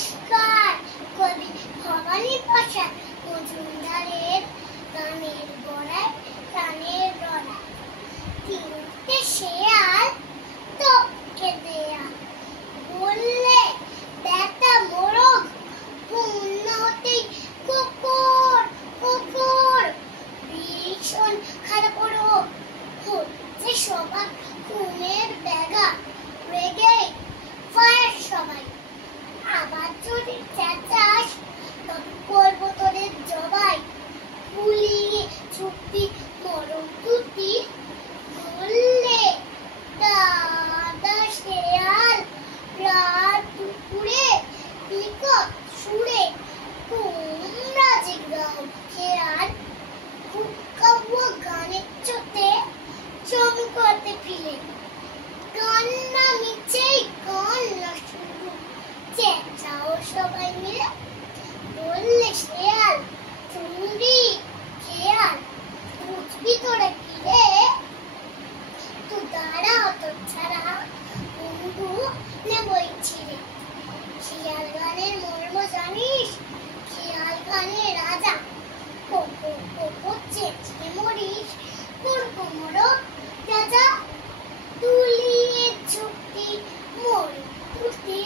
নমস্কার। কবি ভবানী প্রসাদ মজুমদারের গানের গড়ায় প্রাণের রড়ায়। তিনটে শেয়াল টপকে দেয়া, বললে ব্যথা মোরগ পূর্ণ হতেই কুকুর কুকুর। ভীষণ খারাপ রোগ হচ্ছে সবার, খুনের ব্যাগা রেগে ফায়ার সবাই। আবার যদি চেঁচাস তবে করবো তোদের জবাই। পুলিয়ে চুপি মরম দুটি, বললে দাদা শেয়াল রাত দুপুরে বিকট সুরে তোমরা যে গাও খেয়াল। কুকাবুয়া গানের চোটে চমকাতে ফিরে, গান না মিছেই গান না শুরু, চেঁচাও সবাই মিলে। বললে শেয়াল চুরি খেয়াল, বুঝবি তোরা কি রে? তো দাঁড়া অত ছাড়া বন্ধু নেবই ছিঁড়ে। শিয়াল গানের মর্ম জানিস? খেয়াল গানের রাজা কোকো কোকো চেঁচিয়ে মরিস, কোরকো মোরগ রাজা তুলিয়ে চুপটি মোর তুটি।